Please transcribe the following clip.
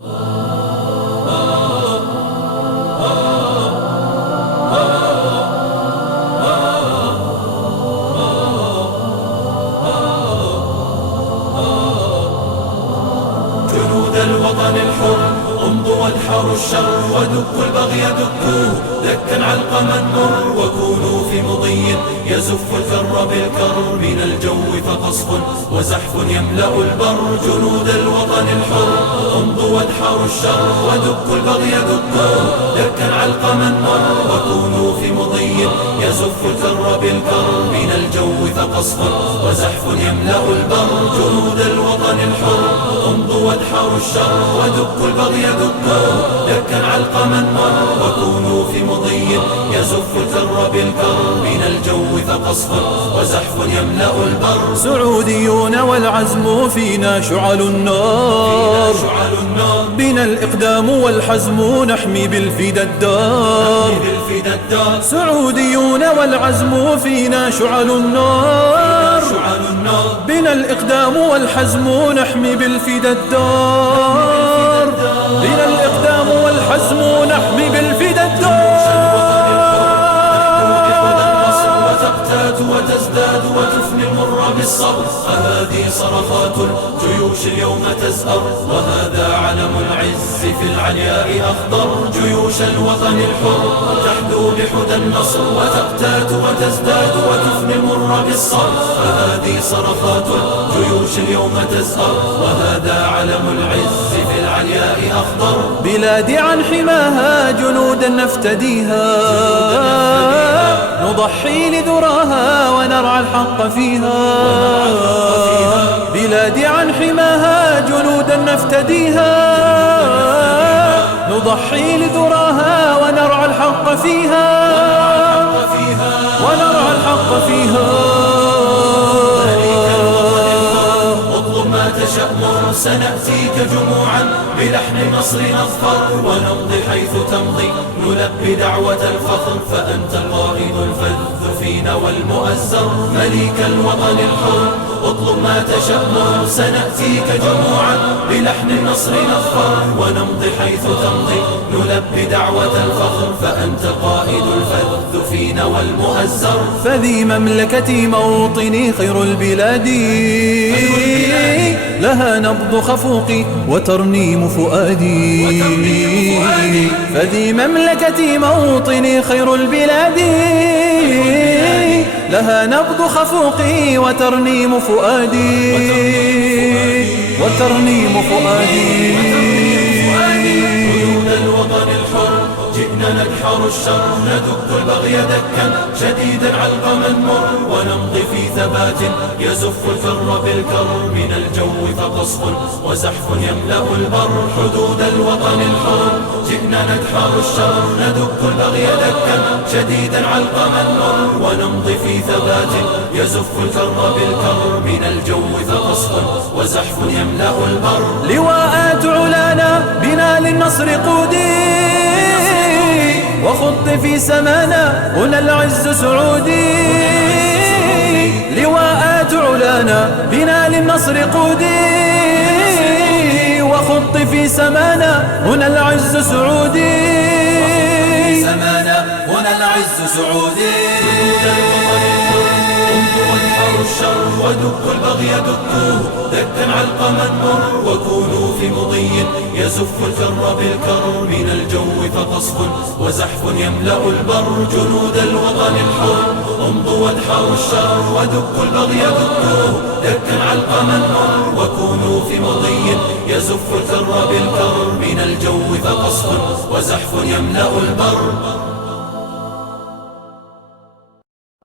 جنود الوطن الحر امضوا وادحروا الشر ودكوا البغي دكوه دكا علقما مر وكونوا في مضي يزف الكر بالكر من الجو فقصف وزحف يملأ البر. جنود الوطن الحر امضوا وادحروا الشر ودكوا البغي دكوه دكا علقما مر وكونوا في مضي يزف الكر بالكر من الجو فقصف وزحف يملأ البر. جنود الوطن الحر امضوا وادحروا الشر ودكوا البغي دكوه دكا علقما مر وكونوا في مضي يزف الكر بالكر من الجو فقصف وزحف يملأ البر. سعوديون والعزم فينا شعل النار بنا الإقدام والحزم نحمي بالفدا الدار. سعوديون والعزم فينا شعل النار بنا الإقدام والحزم نحمي بالفدا الدار. بنا الإقدام والحزم نحمي بالفدا الدار. وتزداد وتفني المر بالصبر فهذه صرخات الجيوش اليوم تزأر وهذا علم العز في العلياء أخضر. جيوش الوطن الحر تحدو بحدى النصر وتقتات وتزداد وتفني المر بالصبر فهذه صرخات الجيوش اليوم تزأر وهذا علم العز في العلياء أخضر. بلادي عن حماها جنودا نفتديها نضحي لذراها ونرعى الحق فيها. بلادي عن حماها جنودا نفتديها نضحي لذراها ونرعى الحق فيها. ونرعى الحق فيها. تشأمر سنأتيك جموعا بلحن النصر نظفر ونمضي حيث تمضي نلبي دعوة الفخر فأنت القائد الفذ فينا والمؤزر. مليك الوطن الحر اطلب ما تشأمر سنأتيك جموعا بلحن النصر نظفر ونمضي حيث تمضي نلبي دعوة الفخر فأنت القائد الفذ فينا والمؤزر. فذي مملكتي موطني خير البلاد لها نبض خفوقي وترنيم فؤادي. فذي مملكتي موطني خير البلاد لها نبض خفوقي وترنيم فؤادي. وترنيم فؤادي. جنود الوطن الحر جئنا ندحر الشر ندك البغي دكا شديدا علقما مر ونمضي في ثبات يزف الكر بالكر من الجو فقصف وزحف يملأ البر. حدود الوطن الحر جئنا ندحر الشر ندك البغي دكا شديدا علقما مر ونمضي في ثبات يزف الكر بالكر من الجو فقصف وزحف يملأ البر. لواءات علانا بنا للنصر قودي وخط في سمانا هنا العز سعودي. لواءات علانا بنا للنصر قودي وخط في سمانا هنا العز سعودي. هنا العز سعودي. الشر ودكوا البغي دكوه دكا علقما مر وكونوا في مضي يزف الكر بالكر من الجو فقصف وزحف يملأ البر. جنود الوطن الحر امضوا وادحروا الشر ودكوا البغي دكوه دكا علقما مر وكونوا في مضي يزف الكر بالكر من الجو فقصف وزحف يملأ البر.